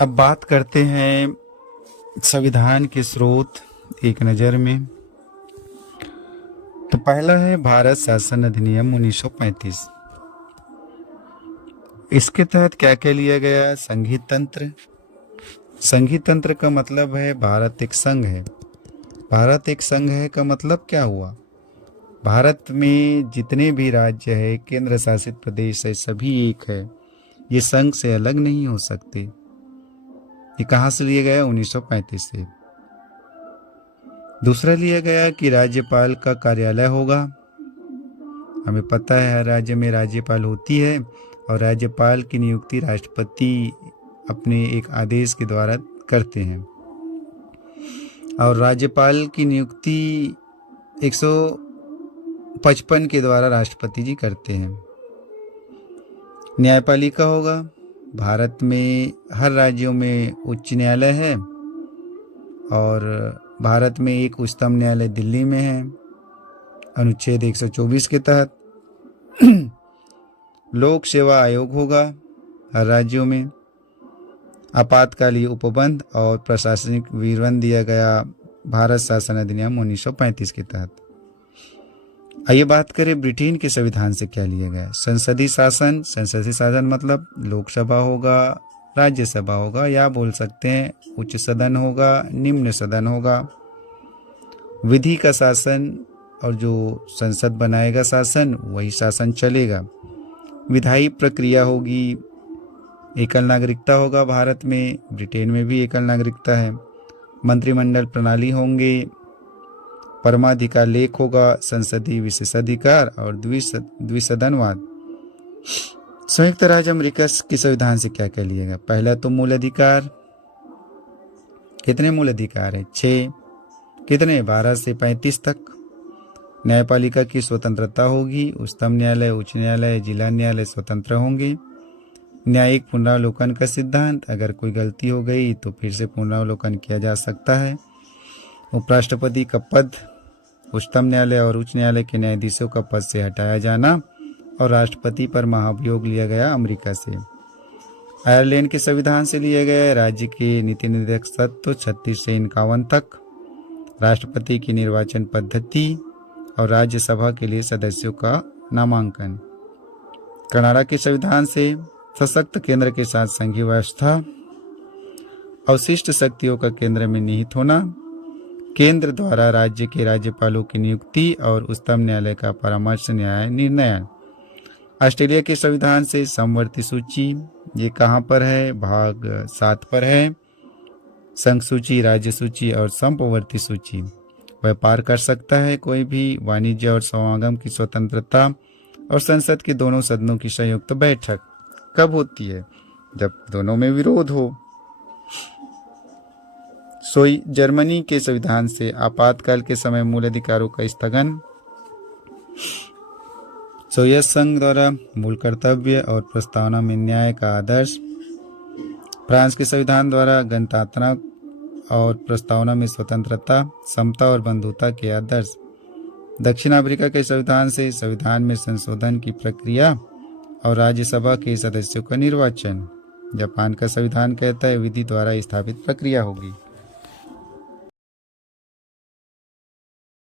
अब बात करते हैं संविधान के स्रोत एक नज़र में। तो पहला है भारत शासन अधिनियम 1935। इसके तहत क्या क्या लिया गया? संघीय तंत्र। संघीय तंत्र का मतलब है भारत एक संघ है। भारत एक संघ है का मतलब क्या हुआ? भारत में जितने भी राज्य है, केंद्र शासित प्रदेश है, सभी एक है। ये संघ से अलग नहीं हो सकते। ये कहाँ से लिया गया? 1935 से। दूसरा लिया गया कि राज्यपाल का कार्यालय होगा। हमें पता है हर राज्य में राज्यपाल होती है और राज्यपाल की नियुक्ति राष्ट्रपति अपने एक आदेश के द्वारा करते हैं और राज्यपाल की नियुक्ति 155 के द्वारा राष्ट्रपति जी करते हैं। न्यायपालिका होगा। भारत में हर राज्यों में उच्च न्यायालय है और भारत में एक उच्चतम न्यायालय दिल्ली में है अनुच्छेद 124 के तहत। लोक सेवा आयोग होगा हर राज्यों में। आपातकालीन उपबंध और प्रशासनिक विवरण दिया गया भारत शासन अधिनियम 1935 के तहत। आइए बात करें ब्रिटेन के संविधान से क्या लिया गया। संसदीय शासन। संसदीय शासन मतलब लोकसभा होगा, राज्यसभा होगा, या बोल सकते हैं उच्च सदन होगा, निम्न सदन होगा। विधि का शासन और जो संसद बनाएगा शासन, वही शासन चलेगा। विधायी प्रक्रिया होगी। एकल नागरिकता होगा भारत में, ब्रिटेन में भी एकल नागरिकता है। मंत्रिमंडल प्रणाली होंगे। परमाधिकार लेख होगा, संसदीय विशेषाधिकार और द्विसदनवाद। संयुक्त राज्य अमेरिका के संविधान से क्या क्या लिया गया? पहला तो मूल अधिकार। कितने मूल अधिकार है? 6। कितने? 12 से 35 तक। न्यायपालिका की स्वतंत्रता होगी। उच्चतम न्यायालय, उच्च न्यायालय, जिला न्यायालय स्वतंत्र होंगे। न्यायिक पुनरावलोकन का सिद्धांत। अगर कोई गलती हो गई तो फिर से पुनरावलोकन किया जा सकता है। उपराष्ट्रपति का पद उच्चतम न्यायालय और उच्च न्यायालय के न्यायाधीशों का पद से हटाया जाना और राष्ट्रपति पर महाभियोग लिया गया अमेरिका से। आयरलैंड के संविधान से लिया गया राज्य के नीति निर्देशक सत्व 36 से 51 तक। राष्ट्रपति की निर्वाचन पद्धति और राज्यसभा के लिए सदस्यों का नामांकन। कनाडा के संविधान से सशक्त केंद्र के साथ संघीय व्यवस्था। अवशिष्ट शक्तियों का केंद्र में निहित होना। केंद्र द्वारा राज्य के राज्यपालों की नियुक्ति और उच्चतम न्यायालय का परामर्श न्याय निर्णय। ऑस्ट्रेलिया के संविधान से समवर्ती सूची। ये कहाँ पर है? भाग 7 पर है। संघ सूची, राज्य सूची और समवर्ती सूची। व्यापार कर सकता है कोई भी। वाणिज्य और समागम की स्वतंत्रता और संसद के दोनों सदनों की संयुक्त बैठक कब होती है? जब दोनों में विरोध हो। जर्मनी के संविधान से आपातकाल के समय मूल अधिकारों का स्थगन। सोवियत संघ द्वारा मूल कर्तव्य और प्रस्तावना में न्याय का आदर्श। फ्रांस के संविधान द्वारा गणतंत्र और प्रस्तावना में स्वतंत्रता, समता और बंधुता के आदर्श। दक्षिण अफ्रीका के संविधान से संविधान में संशोधन की प्रक्रिया और राज्यसभा के सदस्यों का निर्वाचन। जापान का संविधान कहता है विधि द्वारा स्थापित प्रक्रिया होगी।